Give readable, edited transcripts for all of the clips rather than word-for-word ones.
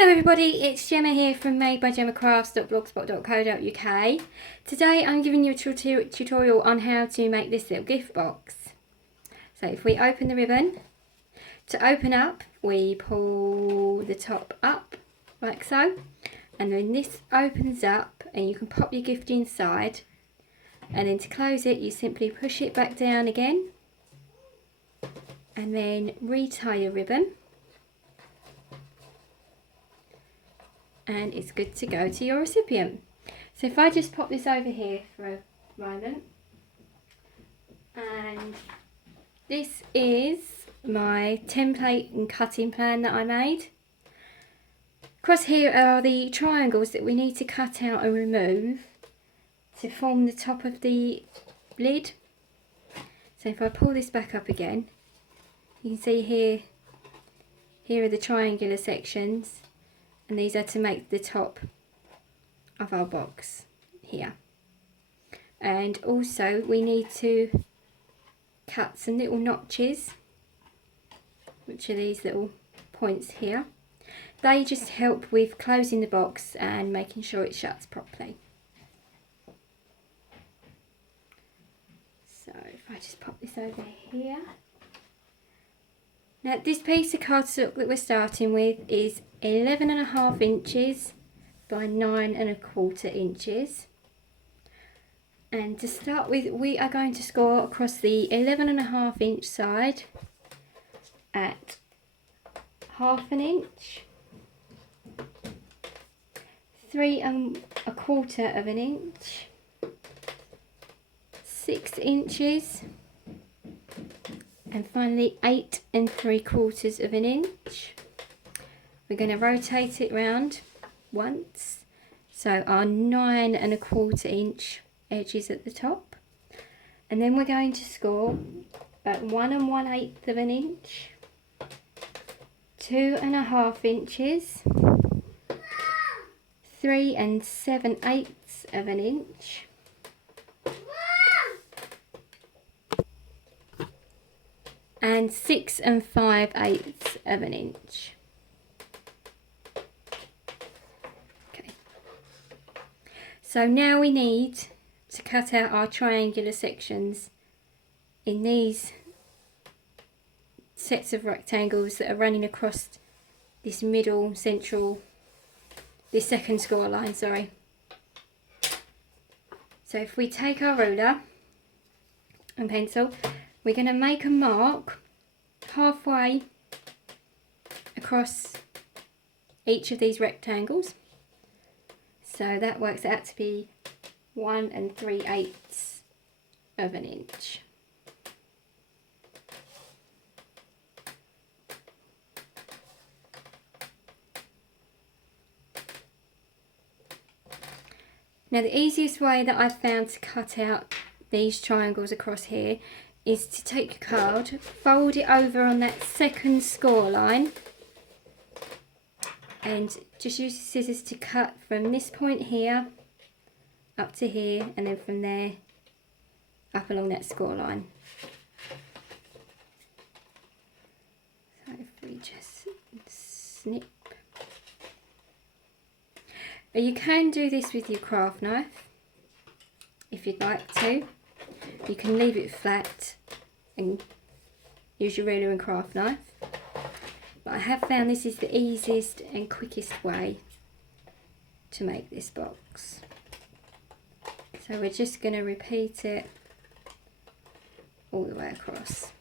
Hello everybody, it's Gemma here from madebygemacrafts.blogspot.co.uk. Today I'm giving you a tutorial on how to make this little gift box. So if we open the ribbon, to open up we pull the top up like so, and then this opens up and you can pop your gift inside, and then to close it you simply push it back down again and then retie your ribbon. And it's good to go to your recipient. So if I just pop this over here for a moment, and this is my template and cutting plan that I made. Across here are the triangles that we need to cut out and remove to form the top of the lid. So if I pull this back up again, you can see here are the triangular sections, and these are to make the top of our box here. And also we need to cut some little notches, which are these little points here. They just help with closing the box and making sure it shuts properly. So if I just pop this over here. Now this piece of cardstock that we're starting with is 11.5 inches by 9.25 inches. And to start with, we are going to score across the 11.5 inch side at 1/2 inch, 3.25 inch, 6 inches, and finally 8.75 inch. We're going to rotate it round once, so our 9.25 inch edges at the top, and then we're going to score at 1 1/8 inch, 2.5 inches, 3 7/8 inch, and 6 5/8 inch. Okay. So now we need to cut out our triangular sections in these sets of rectangles that are running across this middle central, this second score line, sorry. So if we take our ruler and pencil, we're going to make a mark halfway across each of these rectangles. So that works out to be 1 3/8 inch. Now the easiest way that I've found to cut out these triangles across here is to take your card, fold it over on that second score line, and just use the scissors to cut from this point here up to here, and then from there up along that score line. So if we just snip. You can do this with your craft knife if you'd like to. You can leave it flat and use your ruler and craft knife, but I have found this is the easiest and quickest way to make this box. So we're just going to repeat it all the way across.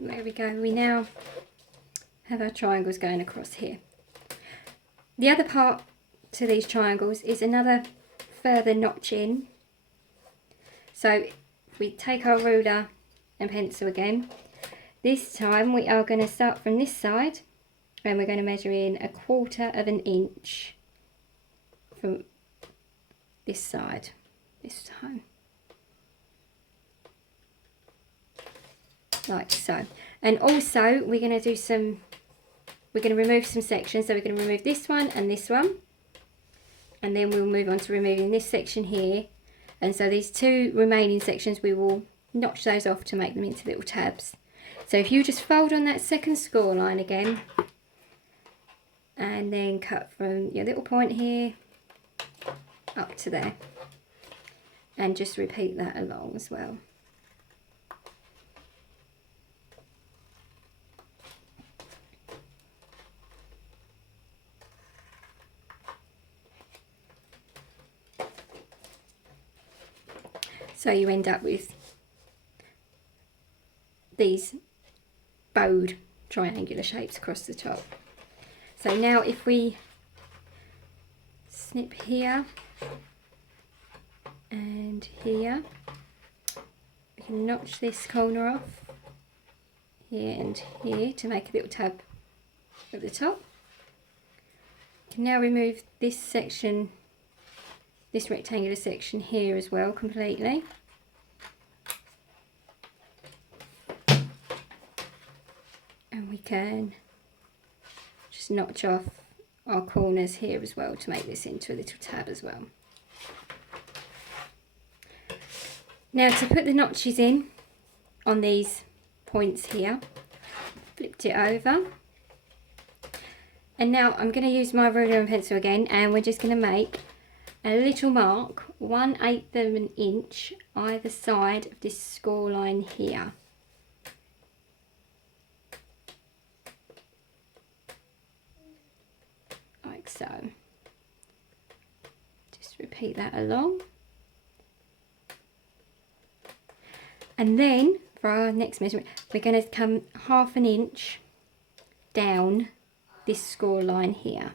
There we go, we now have our triangles going across here. The other part to these triangles is another further notch in. So if we take our ruler and pencil again, this time we are going to start from this side and we're going to measure in 1/4 inch from this side this time. like so. And also we're going to remove some sections. So we're going to remove this one, and then we'll move on to removing this section here. And so these two remaining sections, we will notch those off to make them into little tabs. So if you just fold on that second score line again, and then cut from your little point here up to there, and just repeat that along as well. So you end up with these bowed triangular shapes across the top. So now if we snip here and here, we can notch this corner off here and here to make a little tab at the top. You can now remove this section, this rectangular section here as well completely. And we can just notch off our corners here as well to make this into a little tab as well. Now to put the notches in on these points here, flipped it over. And now I'm going to use my ruler and pencil again, and we're just going to make a little mark 1/8 of an inch either side of this score line here. Like so. Just repeat that along. And then for our next measurement, we're going to come 1/2 inch down this score line here.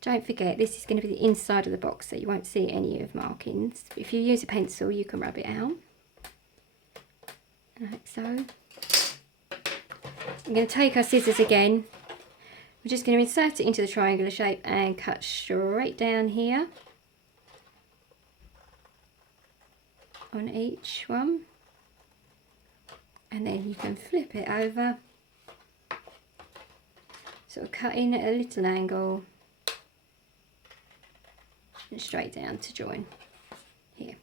Don't forget, this is going to be the inside of the box, so you won't see any of markings. But if you use a pencil, you can rub it out. Like so. I'm going to take our scissors again. We're just going to insert it into the triangular shape and cut straight down here on each one. And then you can flip it over, sort of cut in at a little angle and straight down to join here.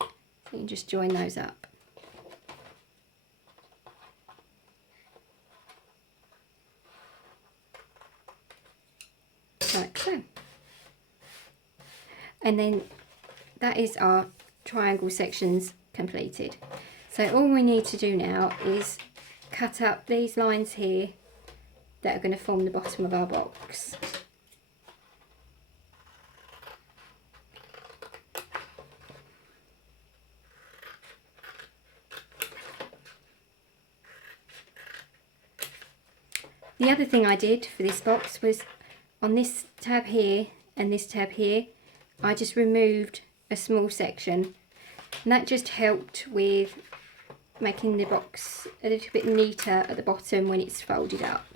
So you can just join those up. Like so. And then that is our triangle sections completed. So all we need to do now is cut up these lines here that are going to form the bottom of our box. The other thing I did for this box was on this tab here and this tab here, I just removed a small section, and that just helped with making the box a little bit neater at the bottom when it's folded up.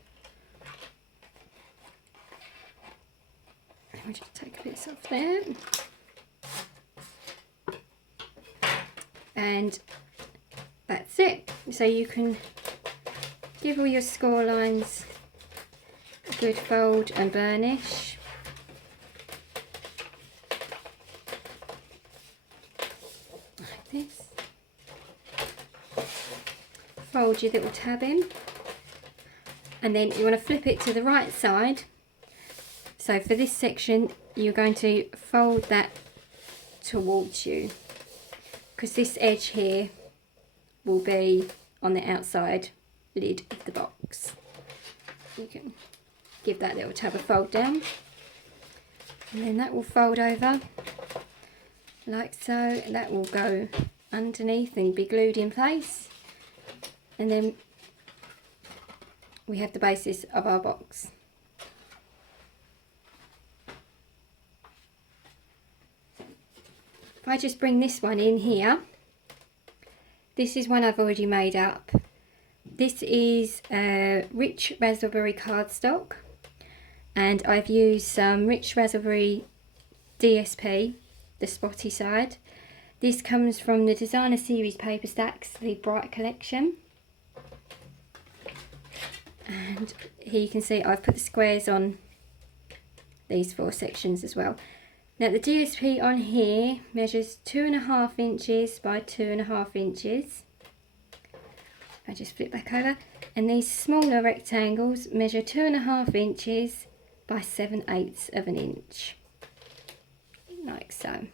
I'll just take a bit off there. And that's it. So you can give all your score lines a good fold and burnish. Like this. Fold your little tab in, and then you want to flip it to the right side. So for this section you're going to fold that towards you, because this edge here will be on the outside lid of the box. You can give that little tab a fold down, and then that will fold over like so, and that will go underneath and be glued in place. And then we have the basis of our box. If I just bring this one in here, this is one I've already made up. This is rich raspberry cardstock. And I've used some Rich Raspberry DSP, the spotty side. This comes from the Designer Series paper stacks, the Bright collection. And here you can see I've put the squares on these 4 sections as well. Now the DSP on here measures 2.5 inches by 2.5 inches. I just flip back over, and these smaller rectangles measure 2.5 inches by 7/8 of an inch, like so.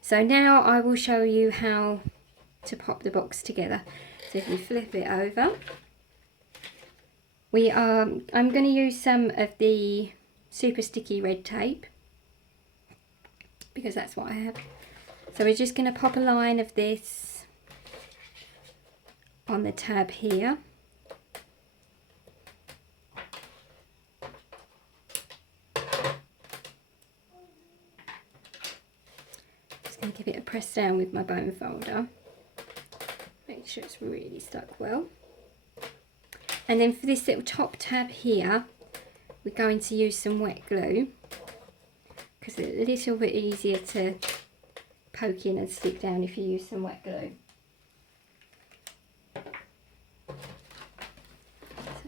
So now I will show you how to pop the box together. So if you flip it over, I'm going to use some of the super sticky red tape because that's what I have. So we're just going to pop a line of this on the tab here. Just going to give it a press down with my bone folder. Make sure it's really stuck well. And then for this little top tab here, we're going to use some wet glue because it's a little bit easier to poke in and stick down if you use some wet glue. So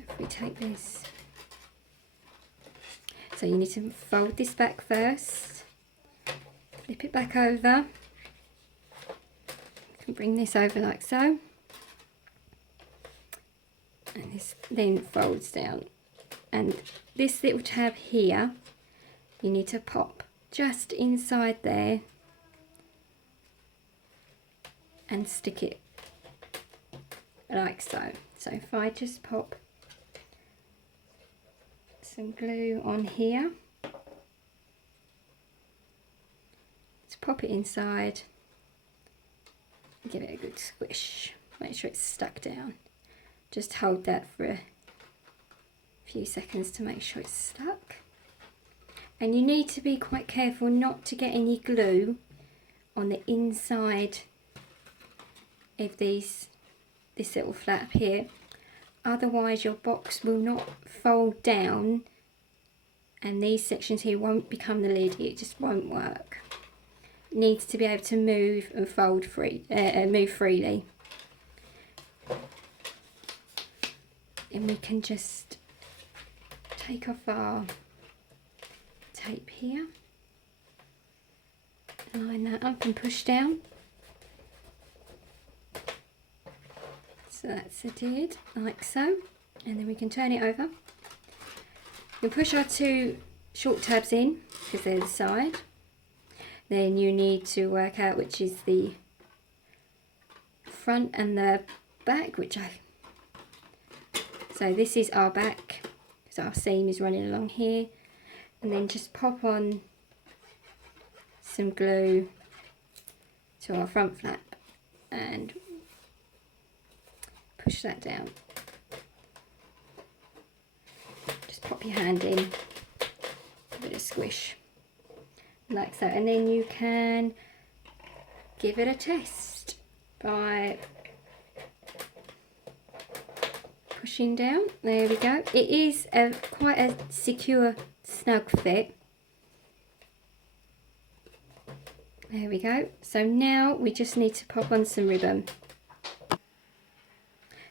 if we take this, so you need to fold this back first, flip it back over, you can bring this over like so, and this then folds down. And this little tab here, you need to pop just inside there and stick it like so. So if I just pop some glue on here, to pop it inside, give it a good squish, make sure it's stuck down. Just hold that for a few seconds to make sure it's stuck. And you need to be quite careful not to get any glue on the inside of this little flap here, otherwise your box will not fold down and these sections here won't become the lid. It just won't work. It needs to be able to move and fold move freely. And we can just take off our tape here, line that up and push down. So that's the lid, like so, and then we can turn it over. We'll push our 2 short tabs in because they're the side. Then you need to work out which is the front and the back, so this is our back, because our seam is running along here, and then just pop on some glue to our front flap and push that down. Just pop your hand in, a bit of squish, like so, and then you can give it a test by pushing down. There we go. It is quite a secure, snug fit. There we go. So now we just need to pop on some ribbon.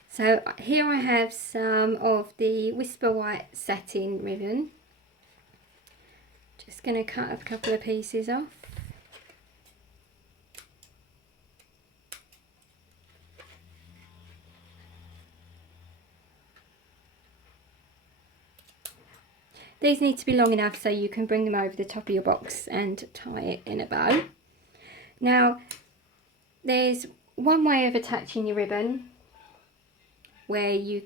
So here I have some of the Whisper White satin ribbon. Just going to cut a couple of pieces off. These need to be long enough so you can bring them over the top of your box and tie it in a bow. Now, there's one way of attaching your ribbon where if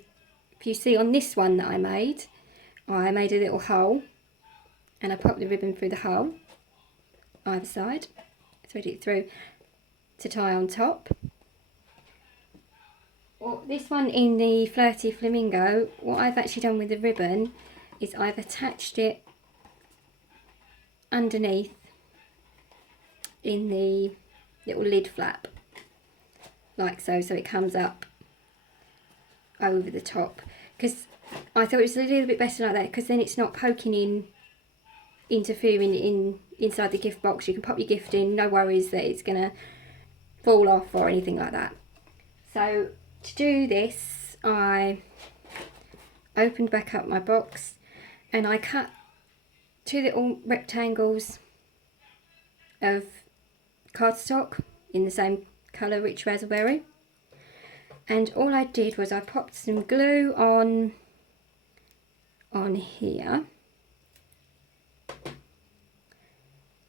you see on this one that I made a little hole and I popped the ribbon through the hole either side, thread it through to tie on top. Or this one in the Flirty Flamingo, what I've actually done with the ribbon is I've attached it underneath in the little lid flap, like so, so it comes up over the top, because I thought it was a little bit better like that, because then it's not poking in, interfering inside the gift box. You can pop your gift in, no worries that it's gonna fall off or anything like that. So to do this, I opened back up my box and I cut 2 little rectangles of cardstock in the same colour, rich raspberry, and all I did was I popped some glue on here,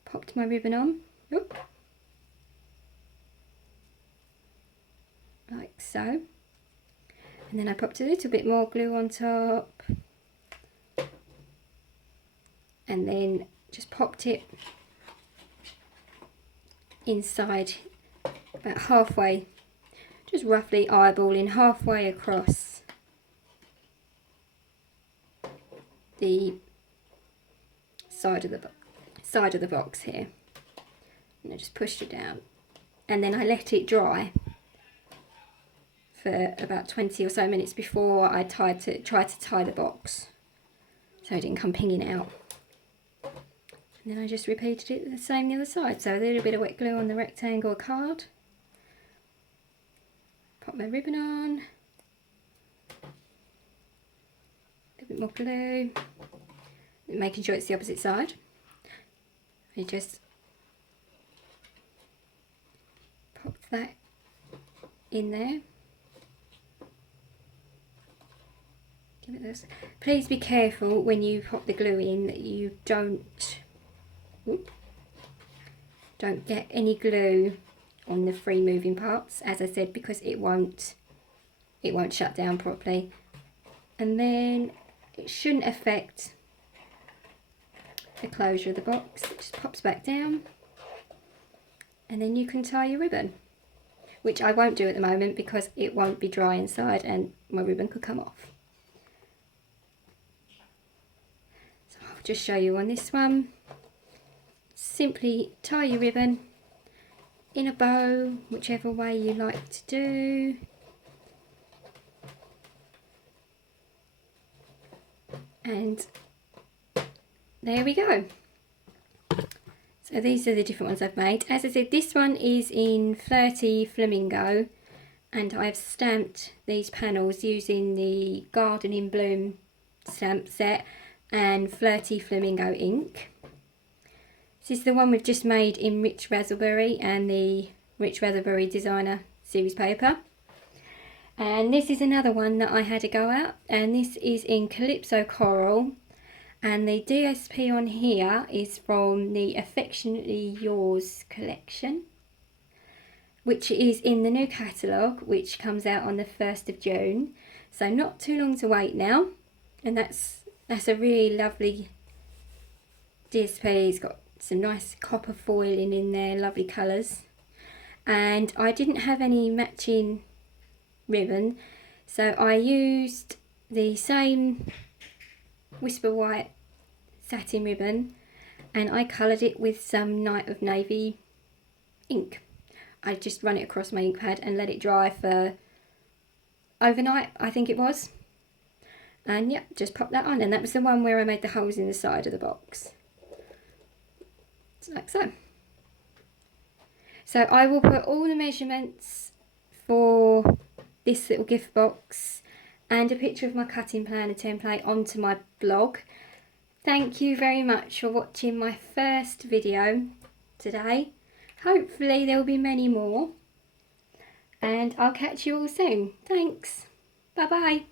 popped my ribbon on, oop, like so, and then I popped a little bit more glue on top, and then just popped it inside about halfway, just roughly eyeballing halfway across the side of the box here, and I just pushed it down, and then I let it dry for about 20 or so minutes before I tried to tie the box so it didn't come pinging out. And then I just repeated it the same the other side. So a little bit of wet glue on the rectangle card. Pop my ribbon on. A little bit more glue. Making sure it's the opposite side. I just pop that in there. Give it this. Please be careful when you pop the glue in that you don't get any glue on the free moving parts, as I said, because it won't shut down properly, and then it shouldn't affect the closure of the box. It just pops back down, and then you can tie your ribbon, which I won't do at the moment because it won't be dry inside and my ribbon could come off. So I'll just show you on this one. Simply tie your ribbon in a bow, whichever way you like to do. And there we go. So these are the different ones I've made. As I said, this one is in Flirty Flamingo, and I've stamped these panels using the Garden in Bloom stamp set and Flirty Flamingo ink. This is the one we've just made in Rich Raspberry and the Rich Raspberry Designer series paper. And this is another one that I had a go at, and this is in Calypso Coral, and the DSP on here is from the Affectionately Yours collection, which is in the new catalogue, which comes out on the 1st of June. So not too long to wait now, and that's a really lovely DSP. It's got some nice copper foiling in there, lovely colours. And I didn't have any matching ribbon, so I used the same Whisper White satin ribbon, and I coloured it with some Night of Navy ink. I just run it across my ink pad and let it dry for overnight, I think it was. And yep, just pop that on, and that was the one where I made the holes in the side of the box. Like so. So I will put all the measurements for this little gift box and a picture of my cutting planner template onto my blog. Thank you very much for watching my first video today. Hopefully there will be many more, and I'll catch you all soon. Thanks. Bye bye.